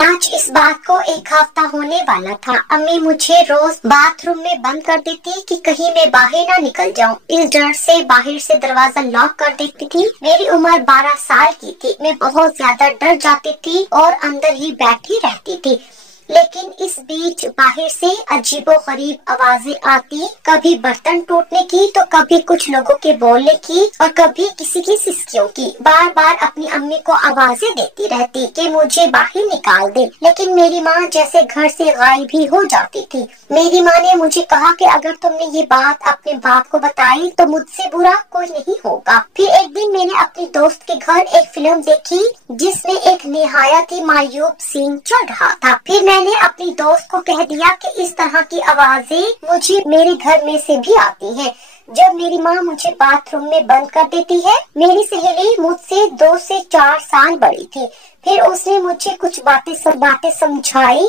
आज इस बात को एक हफ्ता होने वाला था। अम्मी मुझे रोज बाथरूम में बंद कर देती कि कहीं मैं बाहर ना निकल जाऊं। इस डर से बाहर से दरवाजा लॉक कर देती थी। मेरी उम्र 12 साल की थी। मैं बहुत ज्यादा डर जाती थी और अंदर ही बैठी रहती थी। लेकिन इस बीच बाहर से अजीबोगरीब आवाजें आती, कभी बर्तन टूटने की तो कभी कुछ लोगों के बोलने की और कभी किसी की सिसकियों की। बार बार अपनी अम्मी को आवाजें देती रहती कि मुझे बाहर निकाल दे, लेकिन मेरी माँ जैसे घर से गायब ही हो जाती थी। मेरी माँ ने मुझे कहा कि अगर तुमने ये बात अपने बाप को बताई तो मुझसे बुरा कोई नहीं होगा। फिर एक दिन मैंने अपने दोस्त के घर एक फिल्म देखी जिसमें एक निहायत ही मायूब सीन चल रहा था। फिर मैंने अपनी दोस्त को कह दिया कि इस तरह की आवाजें मुझे मेरे घर में से भी आती हैं। जब मेरी माँ मुझे बाथरूम में बंद कर देती है। मेरी सहेली मुझसे 2 से 4 साल बड़ी थी। फिर उसने मुझे कुछ बातें समझाई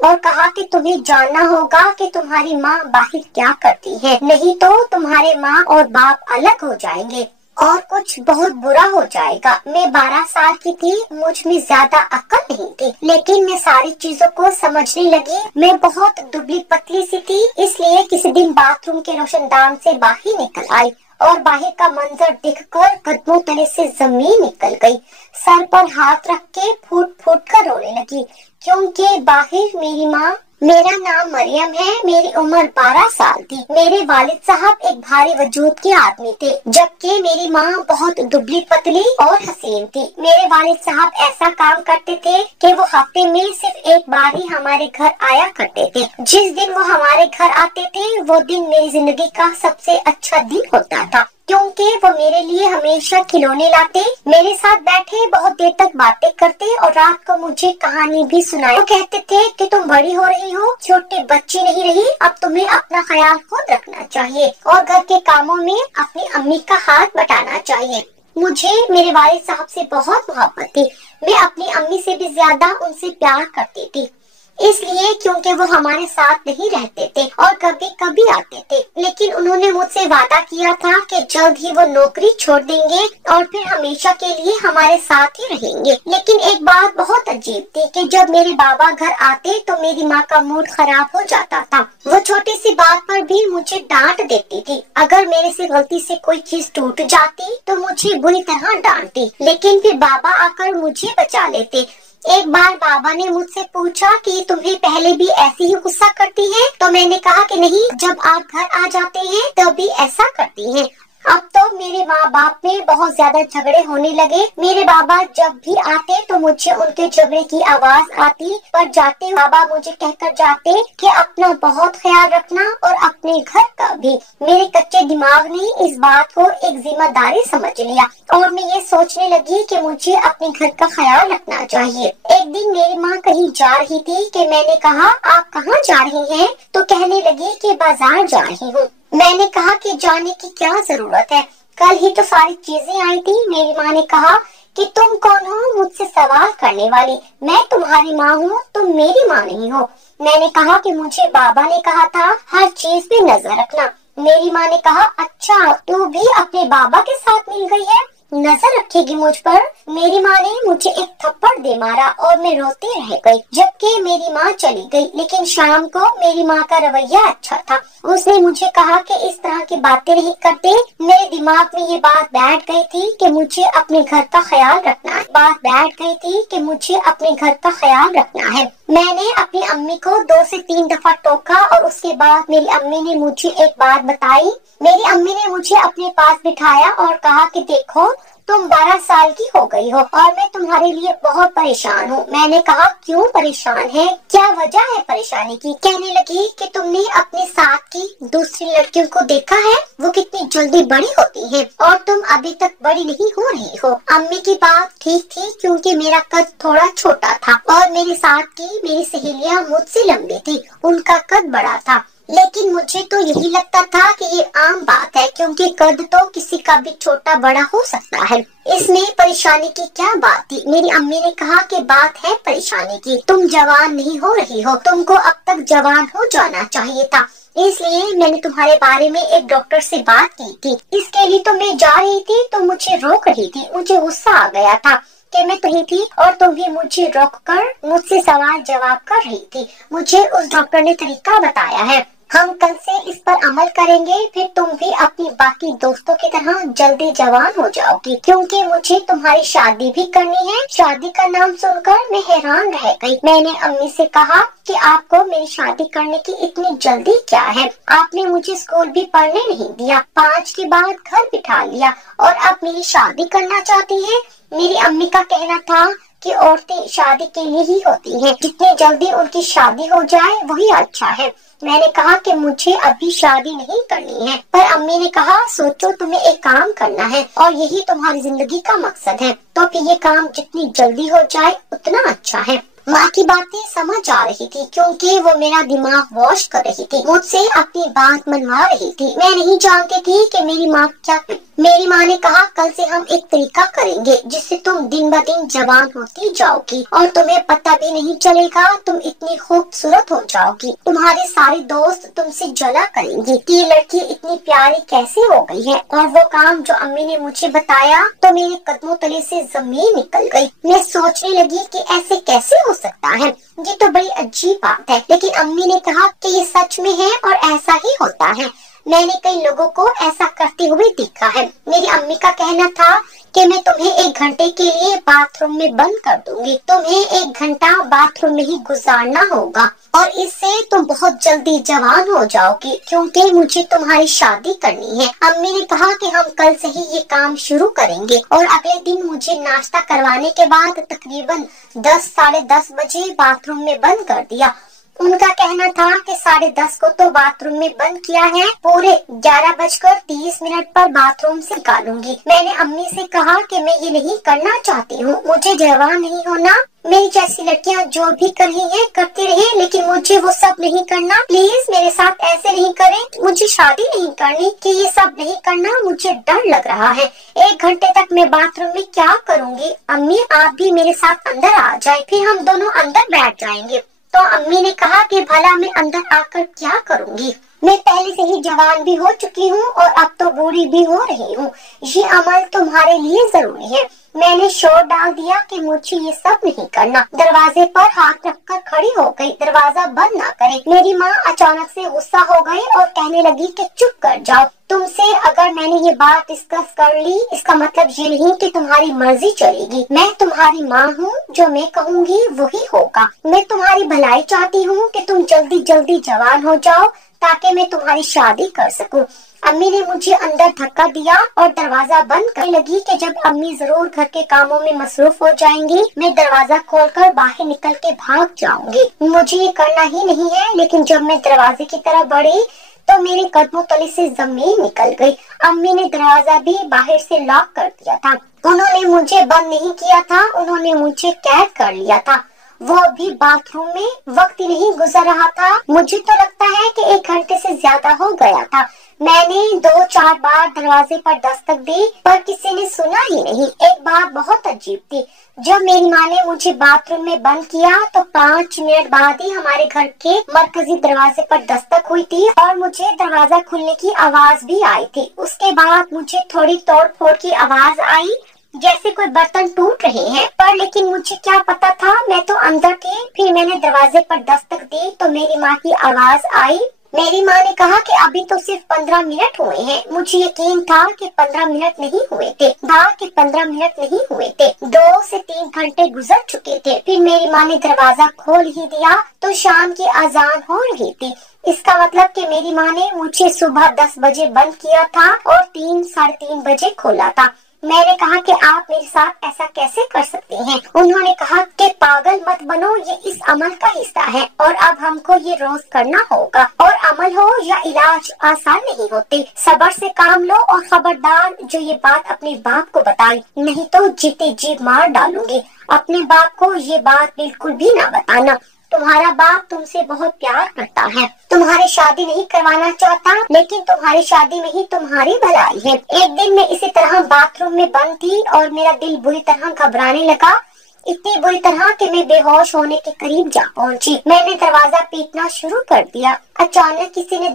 और कहा कि तुम्हें जानना होगा कि तुम्हारी माँ बाहर क्या करती है, नहीं तो तुम्हारे माँ और बाप अलग हो जाएंगे और कुछ बहुत बुरा हो जाएगा। मैं 12 साल की थी, मुझ में ज्यादा अक्ल नहीं थी, लेकिन मैं सारी चीजों को समझने लगी। मैं बहुत दुबली पतली सी थी, इसलिए किसी दिन बाथरूम के रोशनदान से बाहर निकल आई और बाहर का मंजर देखकर कदमों तले से जमीन निकल गई। सर पर हाथ रख के फूट फूट कर रोने लगी, क्योंकि बाहर मेरी माँ। मेरा नाम मरियम है। मेरी उम्र 12 साल थी। मेरे वालिद साहब एक भारी वजूद के आदमी थे, जबकि मेरी माँ बहुत दुबली पतली और हसीन थी। मेरे वालिद साहब ऐसा काम करते थे कि वो हफ्ते में सिर्फ एक बार ही हमारे घर आया करते थे। जिस दिन वो हमारे घर आते थे वो दिन मेरी जिंदगी का सबसे अच्छा दिन होता था, क्योंकि वो मेरे लिए हमेशा खिलौने लाते, मेरे साथ बैठे बहुत देर तक बातें करते और रात को मुझे कहानी भी सुनाए। वो कहते थे कि तुम बड़ी हो रही हो, छोटी बच्ची नहीं रही, अब तुम्हें अपना ख्याल खुद रखना चाहिए और घर के कामों में अपनी अम्मी का हाथ बटाना चाहिए। मुझे मेरे वालिद साहब से बहुत मोहब्बत थी। मैं अपनी अम्मी से भी ज्यादा उनसे प्यार करती थी, इसलिए क्योंकि वो हमारे साथ नहीं रहते थे और कभी कभी आते थे। लेकिन उन्होंने मुझसे वादा किया था कि जल्द ही वो नौकरी छोड़ देंगे और फिर हमेशा के लिए हमारे साथ ही रहेंगे। लेकिन एक बात बहुत अजीब थी कि जब मेरे बाबा घर आते तो मेरी माँ का मूड खराब हो जाता था। वो छोटी सी बात पर भी मुझे डांट देती थी। अगर मेरे से गलती से कोई चीज टूट जाती तो मुझे बुरी तरह डांटती, लेकिन फिर बाबा आकर मुझे बचा लेते। एक बार बाबा ने मुझसे पूछा कि तुम्हें पहले भी ऐसी ही गुस्सा करती है? तो मैंने कहा कि नहीं, जब आप घर आ जाते हैं तभी ऐसा करती हैं। अब तो मेरे माँ बाप में बहुत ज्यादा झगड़े होने लगे। मेरे बाबा जब भी आते तो मुझे उनके झगड़े की आवाज आती, पर जाते बाबा मुझे कहकर जाते कि अपना बहुत ख्याल रखना और अपने घर का भी। मेरे कच्चे दिमाग ने इस बात को एक जिम्मेदारी समझ लिया और मैं ये सोचने लगी कि मुझे अपने घर का ख्याल रखना चाहिए। एक दिन मेरी माँ कहीं जा रही थी कि मैंने कहा, आप कहाँ जा रही हैं? तो कहने लगी कि बाजार जा रही हूँ। मैंने कहा कि जाने की क्या जरूरत है, कल ही तो सारी चीजें आई थी। मेरी माँ ने कहा कि तुम कौन हो मुझसे सवाल करने वाली? मैं तुम्हारी माँ हूँ, तुम मेरी माँ नहीं हो। मैंने कहा कि मुझे बाबा ने कहा था हर चीज पे नजर रखना। मेरी माँ ने कहा, अच्छा तू भी अपने बाबा के साथ मिल गई है, नजर रखेगी मुझ पर? मेरी माँ ने मुझे एक थप्पड़ दे मारा और मैं रोती रह गई, जबकि मेरी माँ चली गई। लेकिन शाम को मेरी माँ का रवैया अच्छा था। उसने मुझे कहा कि इस तरह की बातें नहीं करते। मेरे दिमाग में ये बात बैठ गई थी कि मुझे अपने घर का ख्याल रखना है। मैंने अपनी अम्मी को 2 से 3 दफा टोका और उसके बाद मेरी अम्मी ने मुझे एक बात बताई। मेरी अम्मी ने मुझे अपने पास बिठाया और कहा कि देखो, तुम 12 साल की हो गई हो और मैं तुम्हारे लिए बहुत परेशान हूँ। मैंने कहा, क्यों परेशान है, क्या वजह है परेशानी की? कहने लगी कि तुमने अपने साथ की दूसरी लड़कियों को देखा है, वो कितनी जल्दी बड़ी होती हैं और तुम अभी तक बड़ी नहीं हो रही हो। अम्मी की बात ठीक थी, क्योंकि मेरा कद थोड़ा छोटा था और मेरे साथ की मेरी सहेलियाँ मुझसे लंबी थी, उनका कद बड़ा था। लेकिन मुझे तो यही लगता था कि ये आम बात है, क्योंकि कद तो किसी का भी छोटा बड़ा हो सकता है। इसमें परेशानी की क्या बात थी? मेरी अम्मी ने कहा कि बात है परेशानी की, तुम जवान नहीं हो रही हो, तुमको अब तक जवान हो जाना चाहिए था। इसलिए मैंने तुम्हारे बारे में एक डॉक्टर से बात की थी। इसके लिए तो मैं जा रही थी तो मुझे रोक रही थी। मुझे गुस्सा आ गया था कि मैं रही थी और तुम भी मुझे रोक कर मुझसे सवाल जवाब कर रही थी। मुझे उस डॉक्टर ने तरीका बताया है, हम कल से इस पर अमल करेंगे, फिर तुम भी अपनी बाकी दोस्तों की तरह जल्दी जवान हो जाओगी, क्योंकि मुझे तुम्हारी शादी भी करनी है। शादी का नाम सुनकर मैं हैरान रह गई। मैंने अम्मी से कहा कि आपको मेरी शादी करने की इतनी जल्दी क्या है? आपने मुझे स्कूल भी पढ़ने नहीं दिया, 5 के बाद घर बिठा लिया और अब मेरी शादी करना चाहती है। मेरी अम्मी का कहना था कि औरतें शादी के लिए ही होती हैं, जितनी जल्दी उनकी शादी हो जाए वही अच्छा है। मैंने कहा कि मुझे अभी शादी नहीं करनी है, पर अम्मी ने कहा सोचो तुम्हें एक काम करना है और यही तुम्हारी जिंदगी का मकसद है, तो फिर ये काम जितनी जल्दी हो जाए उतना अच्छा है। माँ की बातें समझ आ रही थी क्योंकि वो मेरा दिमाग वॉश कर रही थी, मुझसे अपनी बात मनवा रही थी। मैं नहीं जानती थी कि मेरी माँ ने कहा कल से हम एक तरीका करेंगे जिससे तुम दिन ब दिन जवान होती जाओगी और तुम्हें पता भी नहीं चलेगा, तुम इतनी खूबसूरत हो जाओगी। तुम्हारे सारे दोस्त तुमसे जला करेंगी कि ये लड़की इतनी प्यारी कैसे हो गई है। और वो काम जो अम्मी ने मुझे बताया तो मेरे कदमों तले से जमीन निकल गई। मैं सोचने लगी कि ऐसे कैसे हो सकता है, ये तो बड़ी अजीब बात है, लेकिन अम्मी ने कहा कि ये सच में है और ऐसा ही होता है। मैंने कई लोगों को ऐसा करते हुए देखा है। मेरी अम्मी का कहना था कि मैं तुम्हें 1 घंटे के लिए बाथरूम में बंद कर दूंगी, तुम्हें 1 घंटा बाथरूम में ही गुजारना होगा और इससे तुम बहुत जल्दी जवान हो जाओगी, क्योंकि मुझे तुम्हारी शादी करनी है। अम्मी ने कहा कि हम कल से ही ये काम शुरू करेंगे और अगले दिन मुझे नाश्ता करवाने के बाद तकरीबन 10 साढ़े 10 बजे बाथरूम में बंद कर दिया। उनका कहना था कि 10:30 को तो बाथरूम में बंद किया है, पूरे 11:30 पर बाथरूम से निकालूंगी। मैंने अम्मी से कहा कि मैं ये नहीं करना चाहती हूँ, मुझे जवान नहीं होना। मेरी जैसी लड़कियाँ जो भी कर रही हैं करती रहे, लेकिन मुझे वो सब नहीं करना। प्लीज मेरे साथ ऐसे नहीं करें, मुझे शादी नहीं करनी कि ये सब नहीं करना, मुझे डर लग रहा है। 1 घंटे तक मैं बाथरूम में क्या करूँगी? अम्मी आप भी मेरे साथ अंदर आ जाए, फिर हम दोनों अंदर बैठ जाएंगे। तो अम्मी ने कहा कि भला मैं अंदर आकर क्या करूंगी? मैं पहले से ही जवान भी हो चुकी हूँ और अब तो बूढ़ी भी हो रही हूँ, ये अमल तुम्हारे लिए जरूरी है। मैंने शोर डाल दिया कि मुझे ये सब नहीं करना। दरवाजे पर हाथ रखकर खड़ी हो गई, दरवाजा बंद ना करे। मेरी माँ अचानक से गुस्सा हो गई और कहने लगी कि चुप कर जाओ, तुमसे अगर मैंने ये बात डिस्कस कर ली इसका मतलब ये नहीं कि तुम्हारी मर्जी चलेगी। मैं तुम्हारी माँ हूँ, जो मैं कहूँगी वही होगा। मैं तुम्हारी भलाई चाहती हूँ कि तुम जल्दी जल्दी जवान हो जाओ ताकि मैं तुम्हारी शादी कर सकूं। अम्मी ने मुझे अंदर धक्का दिया और दरवाजा बंद करने लगी कि जब अम्मी जरूर घर के कामों में मसरूफ हो जाएंगी, मैं दरवाजा खोलकर बाहर निकल के भाग जाऊंगी। मुझे ये करना ही नहीं है, लेकिन जब मैं दरवाजे की तरफ बढ़ी तो मेरे कदमों तले से जमीन निकल गई। अम्मी ने दरवाजा भी बाहर से लॉक कर दिया था। उन्होंने मुझे बंद नहीं किया था, उन्होंने मुझे कैद कर लिया था। वो भी बाथरूम में। वक्त ही नहीं गुजर रहा था, मुझे तो लगता है कि 1 घंटे से ज्यादा हो गया था। मैंने 2-4 बार दरवाजे पर दस्तक दी पर किसी ने सुना ही नहीं। एक बात बहुत अजीब थी, जब मेरी माँ ने मुझे बाथरूम में बंद किया तो 5 मिनट बाद ही हमारे घर के मरकजी दरवाजे पर दस्तक हुई थी और मुझे दरवाजा खुलने की आवाज भी आई थी। उसके बाद मुझे थोड़ी तोड़ फोड़ की आवाज आई, जैसे कोई बर्तन टूट रहे हैं, पर लेकिन मुझे क्या पता था, मैं तो अंदर थी। फिर मैंने दरवाजे पर दस्तक दी तो मेरी माँ की आवाज आई। मेरी माँ ने कहा कि अभी तो सिर्फ 15 मिनट हुए हैं। मुझे यकीन था कि 15 मिनट नहीं हुए थे, 15 मिनट नहीं हुए थे, 2 से 3 घंटे गुजर चुके थे। फिर मेरी माँ ने दरवाजा खोल ही दिया तो शाम की अजान हो रही थी। इसका मतलब कि मेरी माँ ने मुझे सुबह 10 बजे बंद किया था और 3-3:30 बजे खोला था। मैंने कहा कि आप मेरे साथ ऐसा कैसे कर सकते हैं? उन्होंने कहा कि पागल मत बनो, ये इस अमल का हिस्सा है और अब हमको ये रोज करना होगा। और अमल हो या इलाज आसान नहीं होते, सब्र से काम लो। और खबरदार जो ये बात अपने बाप को बताई, नहीं तो जीते जी मार डालूंगी। अपने बाप को ये बात बिल्कुल भी ना बताना। तुम्हारा बाप तुमसे बहुत प्यार करता है, तुम्हारी शादी नहीं करवाना चाहता, लेकिन तुम्हारी शादी में ही तुम्हारी भलाई है। एक दिन मैं इसी तरह बाथरूम में बंद थी और मेरा दिल बुरी तरह घबराने लगा। इतनी बुरी तरह कि मैं बेहोश होने के करीब जा पहुंची। मैंने दरवाजा पीटना शुरू कर दिया। अचानक किसी ने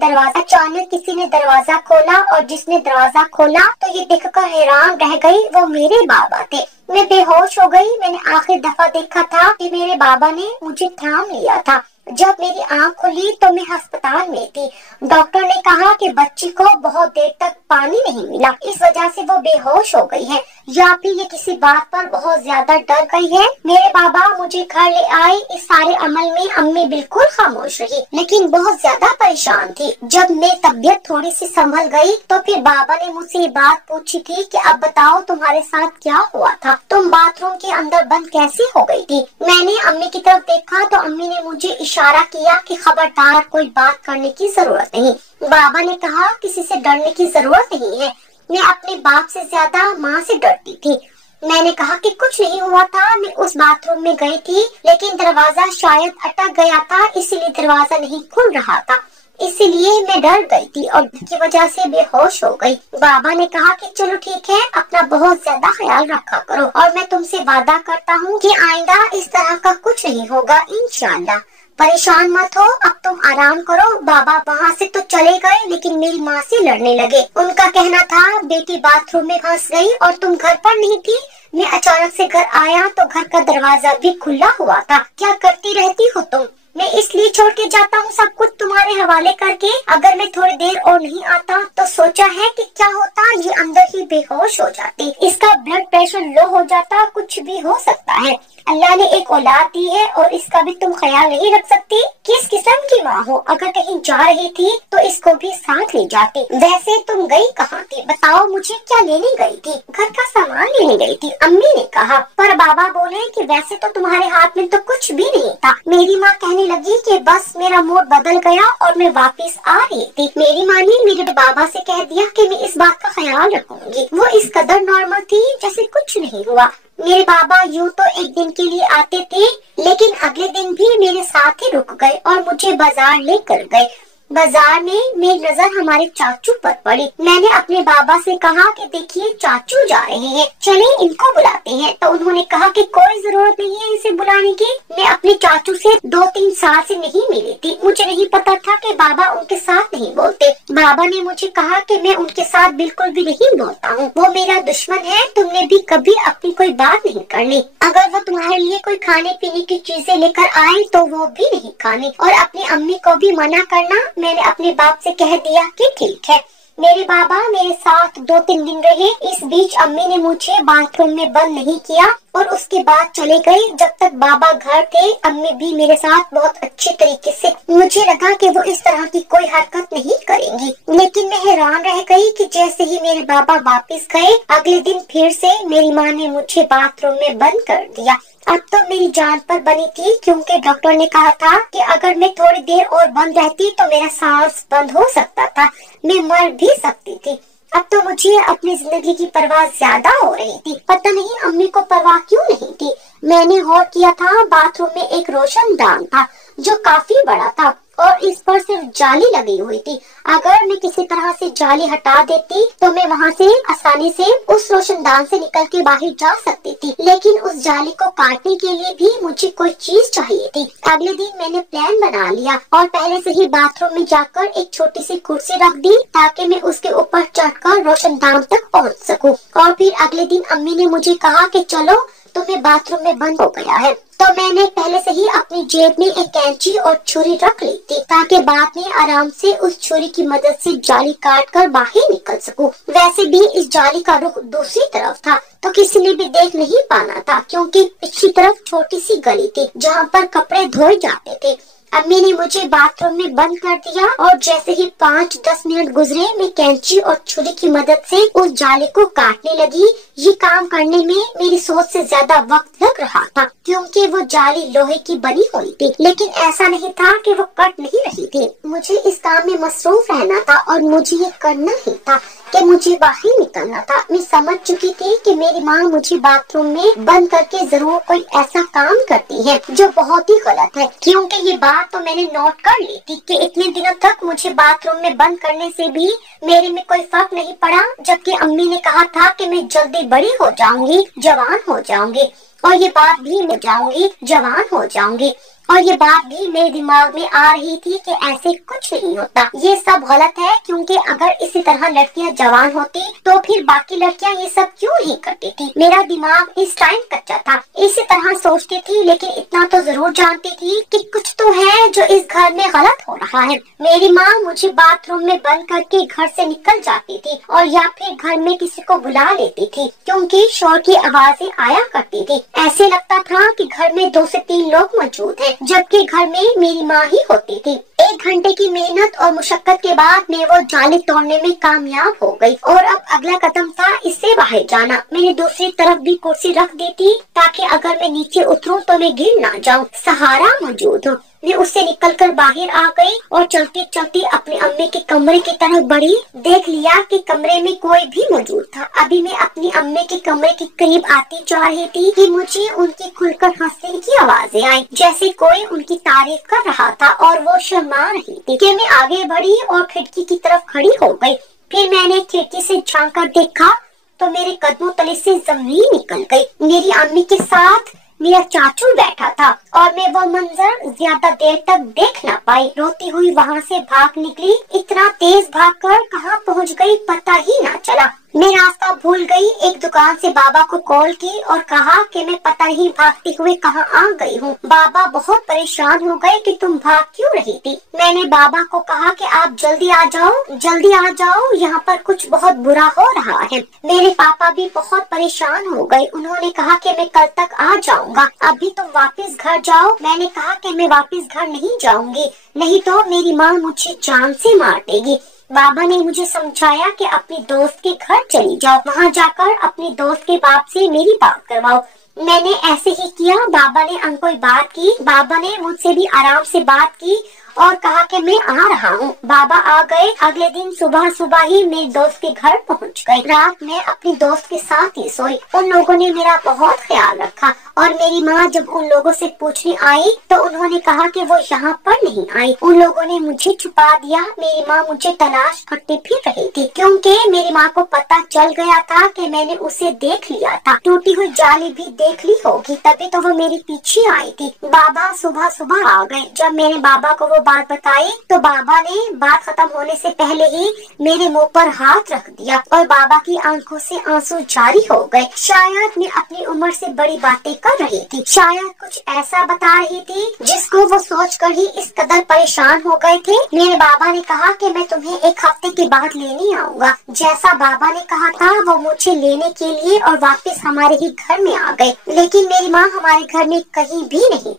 दरवाजा खोला और जिसने दरवाजा खोला तो ये देखकर हैरान रह गई, वो मेरे बाबा थे। मैं बेहोश हो गई। मैंने आखिरी दफा देखा था कि मेरे बाबा ने मुझे थाम लिया था। जब मेरी आंख खुली तो मैं अस्पताल में थी। डॉक्टर ने कहा कि बच्ची को बहुत देर तक पानी नहीं मिला, इस वजह से वो बेहोश हो गई है, या फिर ये किसी बात पर बहुत ज्यादा डर गई है। मेरे बाबा मुझे घर ले आए। इस सारे अमल में अम्मी बिल्कुल खामोश रही, लेकिन बहुत ज्यादा परेशान थी। जब मेरी तबीयत थोड़ी सी संभल गई तो फिर बाबा ने मुझसे ये बात पूछी थी कि अब बताओ तुम्हारे साथ क्या हुआ था, तुम बाथरूम के अंदर बंद कैसे हो गई थी। मैंने अम्मी की तरफ देखा तो अम्मी ने मुझे इशारा किया कि खबरदार, कोई बात करने की जरूरत नहीं। बाबा ने कहा किसी से डरने की जरूरत नहीं है। मैं अपने बाप से ज्यादा माँ से डरती थी। मैंने कहा कि कुछ नहीं हुआ था, मैं उस बाथरूम में गई थी, लेकिन दरवाजा शायद अटक गया था, इसीलिए दरवाजा नहीं खुल रहा था, इसीलिए मैं डर गई थी और की वजह से बेहोश हो गई। बाबा ने कहा कि चलो ठीक है, अपना बहुत ज्यादा ख्याल रखा करो और मैं तुमसे वादा करता हूँ कि आइंदा इस तरह का कुछ नहीं होगा इंशाल्लाह। परेशान मत हो, अब तुम आराम करो। बाबा वहाँ से तो चले गए, लेकिन मेरी माँ से लड़ने लगे। उनका कहना था बेटी बाथरूम में फंस गई और तुम घर पर नहीं थी। मैं अचानक से घर आया तो घर का दरवाजा भी खुला हुआ था। क्या करती रहती हो तुम? मैं इसलिए छोड़ के जाता हूँ सब कुछ तुम्हारे हवाले करके। अगर मैं थोड़ी देर और नहीं आता तो सोचा है कि क्या होता, ये अंदर ही बेहोश हो जाती, इसका ब्लड प्रेशर लो हो जाता, कुछ भी हो सकता है। अल्लाह ने एक औलाद दी है और इसका भी तुम ख्याल नहीं रख सकती। किस किस्म की माँ हो, अगर कहीं जा रही थी तो इसको भी साथ ले जाती। वैसे तुम गई कहाँ थी, बताओ मुझे, क्या लेने गई थी? घर का सामान लेने गई थी, अम्मी ने कहा। पर बाबा बोले कि वैसे तो तुम्हारे हाथ में तो कुछ भी नहीं था। मेरी माँ कहने लगी कि बस मेरा मूड बदल गया और मैं वापस आ रही थी। मेरी माँ ने मेरे बाबा से कह दिया कि मैं इस बात का ख्याल रखूंगी। वो इस कदर नॉर्मल थी जैसे कुछ नहीं हुआ। मेरे बाबा यूँ तो एक दिन के लिए आते थे, लेकिन अगले दिन भी मेरे साथ ही रुक गए और मुझे बाजार लेकर गए। बाजार में मेरी नजर हमारे चाचू पर पड़ी। मैंने अपने बाबा से कहा कि देखिए चाचू जा रहे हैं, चले इनको बुलाते हैं। तो उन्होंने कहा कि कोई जरूरत नहीं है इसे बुलाने की। मैं अपने चाचू से 2-3 साल से नहीं मिली थी, मुझे नहीं पता था कि बाबा उनके साथ नहीं बोलते। बाबा ने मुझे कहा कि मैं उनके साथ बिल्कुल भी नहीं बोलता हूँ, वो मेरा दुश्मन है, तुमने भी कभी अपनी कोई बात नहीं करनी। अगर वो तुम्हारे लिए कोई खाने पीने की चीजें लेकर आए तो वो भी नहीं खानी, और अपनी अम्मी को भी मना करना। मैंने अपने बाप से कह दिया कि ठीक है। मेरे बाबा मेरे साथ 2-3 दिन रहे। इस बीच अम्मी ने मुझे बाथरूम में बंद नहीं किया और उसके बाद चले गए। जब तक बाबा घर थे अम्मी भी मेरे साथ बहुत अच्छे तरीके से। मुझे लगा कि वो इस तरह की कोई हरकत नहीं करेंगी, लेकिन मैं हैरान रह गई कि जैसे ही मेरे बाबा वापस गए, अगले दिन फिर से मेरी माँ ने मुझे बाथरूम में बंद कर दिया। अब तो मेरी जान पर बनी थी, क्योंकि डॉक्टर ने कहा था कि अगर मैं थोड़ी देर और बंद रहती तो मेरा सांस बंद हो सकता था, मैं मर भी सकती थी। अब तो मुझे अपनी जिंदगी की परवाह ज्यादा हो रही थी। पता नहीं अम्मी को परवाह क्यों नहीं थी। मैंने गौर किया था, बाथरूम में एक रोशनदान था जो काफी बड़ा था और इस पर सिर्फ जाली लगी हुई थी। अगर मैं किसी तरह से जाली हटा देती तो मैं वहाँ से आसानी से उस रोशनदान से निकल के बाहर जा सकती थी, लेकिन उस जाली को काटने के लिए भी मुझे कोई चीज चाहिए थी। अगले दिन मैंने प्लान बना लिया और पहले से ही बाथरूम में जाकर एक छोटी सी कुर्सी रख दी ताकि मैं उसके ऊपर चढ़कर रोशनदान तक पहुँच सकूँ। और फिर अगले दिन अम्मी ने मुझे कहा कि चलो तुम्हें बाथरूम में बंद हो गया है, तो मैंने पहले से ही अपनी जेब में एक कैंची और छुरी रख ली थी ताकि बाद में आराम से उस छुरी की मदद से जाली काट कर बाहर निकल सकूं। वैसे भी इस जाली का रुख दूसरी तरफ था तो किसी ने भी देख नहीं पाना था, क्योंकि पिछली तरफ छोटी सी गली थी जहाँ पर कपड़े धोए जाते थे। अम्मी ने मुझे बाथरूम में बंद कर दिया और जैसे ही 5-10 मिनट गुजरे, मैं कैंची और छुरी की मदद से उस जाली को काटने लगी। ये काम करने में मेरी सोच से ज्यादा वक्त लग रहा था, क्योंकि वो जाली लोहे की बनी हुई थी, लेकिन ऐसा नहीं था कि वो कट नहीं रही थी। मुझे इस काम में मसरूफ रहना था और मुझे ये करना ही था कि मुझे बाहर निकलना था। मैं समझ चुकी थी कि मेरी माँ मुझे बाथरूम में बंद करके जरूर कोई ऐसा काम करती है जो बहुत ही गलत है, क्योंकि ये बात तो मैंने नोट कर ली थी कि इतने दिनों तक मुझे बाथरूम में बंद करने से भी मेरे में कोई फर्क नहीं पड़ा, जबकि अम्मी ने कहा था कि मैं जल्दी बड़ी हो जाऊंगी, जवान हो जाऊंगी। और ये बात भी मैं जाऊंगी, जवान हो जाऊंगी। और ये बात भी मेरे दिमाग में आ रही थी कि ऐसे कुछ नहीं होता, ये सब गलत है, क्योंकि अगर इसी तरह लड़कियां जवान होती तो फिर बाकी लड़कियां ये सब क्यों नहीं करती थी। मेरा दिमाग इस टाइम कच्चा था, इसी तरह सोचती थी, लेकिन इतना तो जरूर जानती थी कि कुछ तो है जो इस घर में गलत हो रहा है। मेरी माँ मुझे बाथरूम में बंद करके घर से निकल जाती थी और या फिर घर में किसी को बुला लेती थी, क्योंकि शोर की आवाजें आया करती थी। ऐसे लगता था कि घर में 2 से 3 लोग मौजूद हैं, जबकि घर में मेरी माँ ही होती थी। 1 घंटे की मेहनत और मुशक्कत के बाद मैं वो जाली तोड़ने में कामयाब हो गई और अब अगला कदम था इससे बाहर जाना। मैंने दूसरी तरफ भी कुर्सी रख दी थी ताकि अगर मैं नीचे उतरूं तो मैं गिर ना जाऊं, सहारा मौजूद हो। मैं उससे निकलकर बाहर आ गई और चलती चलती अपने अम्मी के कमरे की तरफ बढ़ी। देख लिया कि कमरे में कोई भी मौजूद था। अभी मैं अपनी अम्मी के कमरे के करीब आती जा रही थी कि मुझे उनकी खुलकर हंसने की आवाजें आई, जैसे कोई उनकी तारीफ कर रहा था और वो शर्मा रही थी। कि मैं आगे बढ़ी और खिड़की की तरफ खड़ी हो गई। फिर मैंने खिड़की से झांक कर देखा तो मेरे कदमों तले से जमीन निकल गई। मेरी अम्मी के साथ मेरा चाचू बैठा था और मैं वो मंजर ज्यादा देर तक देख ना पाई। रोती हुई वहाँ से भाग निकली। इतना तेज भागकर कहाँ पहुँच गई पता ही ना चला। मैं रास्ता भूल गई। एक दुकान से बाबा को कॉल की और कहा कि मैं पता नहीं भागते हुए कहाँ आ गई हूँ। बाबा बहुत परेशान हो गए कि तुम भाग क्यों रही थी। मैंने बाबा को कहा कि आप जल्दी आ जाओ, यहाँ पर कुछ बहुत बुरा हो रहा है। मेरे पापा भी बहुत परेशान हो गए। उन्होंने कहा कि मैं कल तक आ जाऊंगा, अभी तुम वापस घर जाओ। मैंने कहा कि मैं वापस घर नहीं जाऊंगी, नहीं तो मेरी माँ मुझे जान से मार देगी। बाबा ने मुझे समझाया कि अपनी दोस्त के घर चली जाओ, वहाँ जाकर अपनी दोस्त के बाप से मेरी बात करवाओ। मैंने ऐसे ही किया। बाबा ने अंकों बात की। बाबा ने मुझसे भी आराम से बात की और कहा कि मैं आ रहा हूँ। बाबा आ गए। अगले दिन सुबह सुबह ही मेरे दोस्त के घर पहुँच गए। रात में अपनी दोस्त के साथ ही सोई। उन लोगों ने मेरा बहुत ख्याल रखा और मेरी माँ जब उन लोगों से पूछने आई तो उन्होंने कहा कि वो यहाँ पर नहीं आई। उन लोगों ने मुझे छुपा दिया। मेरी माँ मुझे तलाश करते फिर रही थी, क्योंकि मेरी माँ को पता चल गया था कि मैंने उसे देख लिया था। टूटी हुई जाली भी देख ली होगी, तभी तो वो मेरे पीछे आई थी। बाबा सुबह सुबह आ गए। जब मैंने बाबा को वो बात बताई तो बाबा ने बात खत्म होने से पहले ही मेरे मुंह पर हाथ रख दिया और बाबा की आंखों से आंसू जारी हो गए। शायद मैं अपनी उम्र से बड़ी बातें कर रही थी, शायद कुछ ऐसा बता रही थी जिसको वो सोचकर ही इस कदर परेशान हो गए थे। मेरे बाबा ने कहा कि मैं तुम्हें 1 हफ्ते के बाद लेने आऊंगा। जैसा बाबा ने कहा था वो मुझे लेने के लिए और वापस हमारे ही घर में आ गए। लेकिन मेरी माँ हमारे घर में कहीं भी नहीं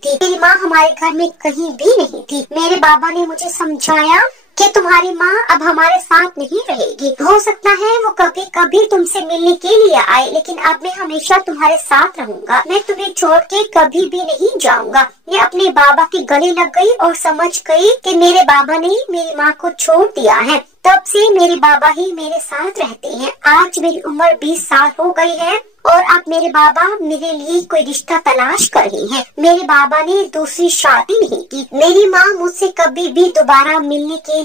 थी। मेरे बाबा ने मुझे समझाया कि तुम्हारी माँ अब हमारे साथ नहीं रहेगी। हो सकता है वो कभी कभी तुमसे मिलने के लिए आए, लेकिन अब मैं हमेशा तुम्हारे साथ रहूंगा। मैं तुम्हें छोड़ के कभी भी नहीं जाऊंगा। मैं अपने बाबा के गले लग गई और समझ गई कि मेरे बाबा ने मेरी माँ को छोड़ दिया है। तब से मेरे बाबा ही मेरे साथ रहते हैं। आज मेरी उम्र 20 साल हो गई है और अब मेरे बाबा मेरे लिए कोई रिश्ता तलाश कर रहे हैं। मेरे बाबा ने दूसरी शादी नहीं की। मेरी माँ मुझसे कभी भी दोबारा मिलने के लिए